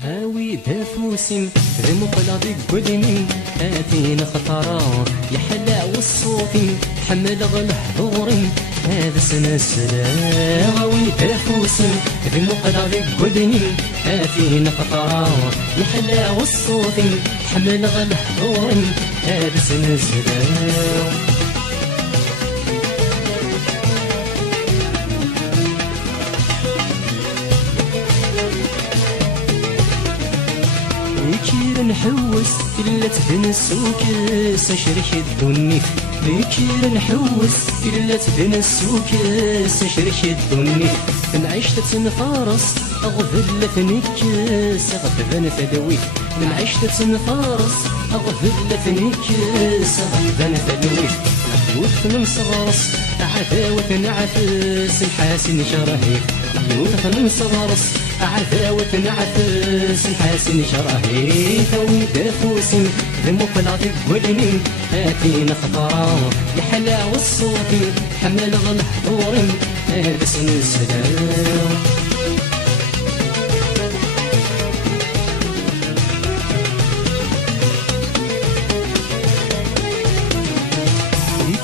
هاوي دافوسم ذي مقلادي قدمي هاتين خطرا يحلى والصوفي حمل غلحضوري هذا سنسلا. هاوي دافوسم ذي مقلادي قدمي هاتين خطرا يحلى والصوفي حمل غلحضوري هذا سنسلا. كير نحوس إلا تدنسوك سنشرك الدنيا. كير نحوس إلا تدنسوك سنشرك الدنيا. نعيش تتنفارس أغفل فنك سغفل فدوي. نعيش تتنفارس أغفل فنك سغفل فدوي. نحوث نصغرس عداوة نعفس الحاسن شرهي. نحوث نصغرس عداوة نعفس الحاسن شرهي. ثوي دافوسي ذي مقلادي قولني هاتين خطرا يحلى والصوتي حمل غلحضوري هذا سنسلام.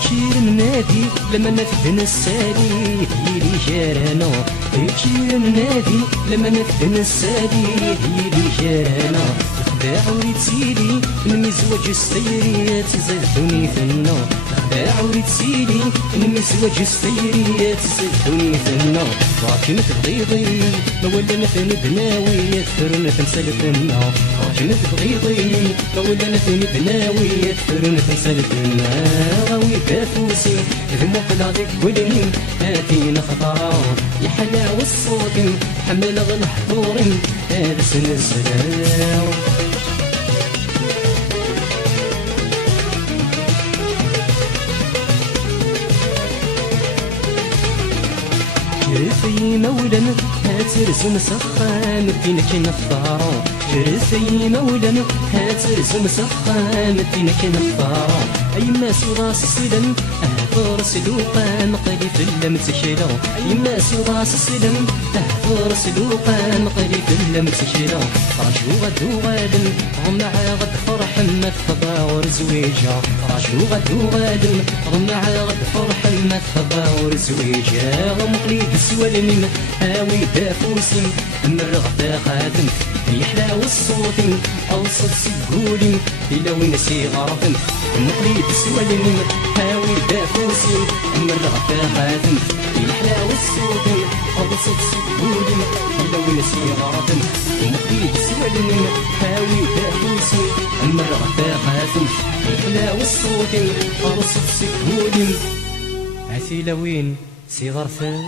كير نادي لما نفدن السالي هيلي جارانا. كير نادي لما نفدن السالي هيلي جارانا. خداع وريد سيلي المزواج السيريات زهدوني ثنا. خداع وريد سيلي المزواج السيريات زهدوني ثنا. راكن تبغيضي ما ولا نثن بناوي يثرن تمثال ثنا. راكن تبغيضي ما ولا نثن بناوي يثرن تمثال ثنا. غاوي دافوسي ذي مقلادي قولني هاتين خطرا يحلى والصوتي حمل غلحضوري هذا سنسلام. جرثي مولا هاترزم سخان فينك نفارا. جرثي مولا هاترزم سخان فينك نفارا. أيما سوراس السلم أهفر سلوقا مقلي في اللم تشيلا. أيما سوراس السلم أهفر سلوقا مقلي في اللم تشيلا. راجو غدو غادم غمع غد فرح ما الثباور زويجا. راجو غدو غادم غمع غد فرح ما الثباور زويجا. غمقلي بسوالم هاوي دافوسي مرغدا خادم يحلى والصوتي أوسط سيقولي إلا وين سيغرفن. نقلي بسوالم هاوي دافوسي مرغدا خادم يحلى والصوتي أوسط سيقولي إلا وين سيغرفن. نقلي بسوالم هاوي دافوسي مرغدا خادم يحلى والصوتي أوسط سيقولي عسي لوين سيغرفن.